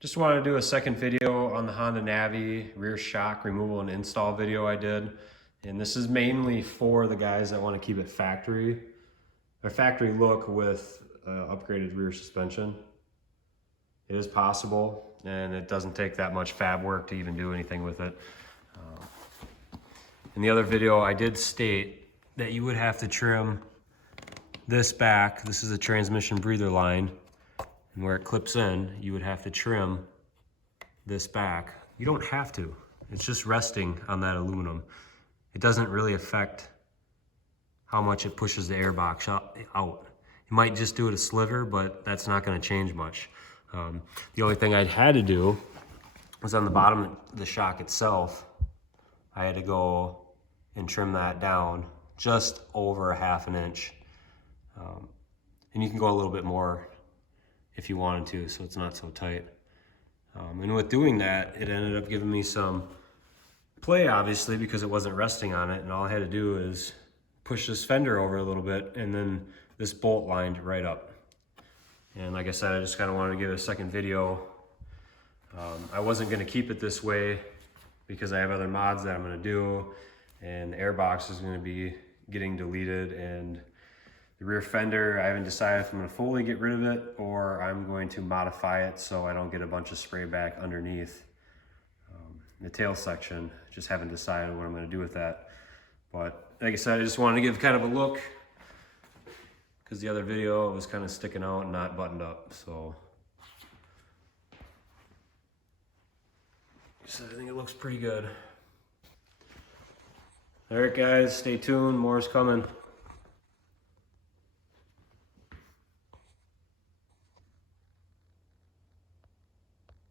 Just wanted to do a second video on the Honda Navi rear shock removal and install video I did. And this is mainly for the guys that want to keep it factory look with upgraded rear suspension. It is possible, and it doesn't take that much fab work to even do anything with it. In the other video, I did state that you would have to trim this back. This is a transmission breather line. And where it clips in, you would have to trim this back. You don't have to. It's just resting on that aluminum. It doesn't really affect how much it pushes the air box out. You might just do it a sliver, but that's not going to change much. The only thing I'd had to do was on the bottom of the shock itself. I had to go and trim that down just over 1/2 inch. And you can go a little bit more if you wanted to, so it's not so tight. And with doing that, it ended up giving me some play, obviously, because it wasn't resting on it, and all I had to do is push this fender over a little bit, and then this bolt lined right up. And like I said, I just kind of wanted to give it a second video. I wasn't going to keep it this way because I have other mods that I'm going to do, and the air box is going to be getting deleted, and the rear fender, I haven't decided if I'm going to fully get rid of it or I'm going to modify it so I don't get a bunch of spray back underneath the tail section. Just haven't decided what I'm going to do with that. But like I said, I just wanted to give kind of a look because the other video was kind of sticking out and not buttoned up. So I think it looks pretty good. All right, guys, stay tuned. More is coming.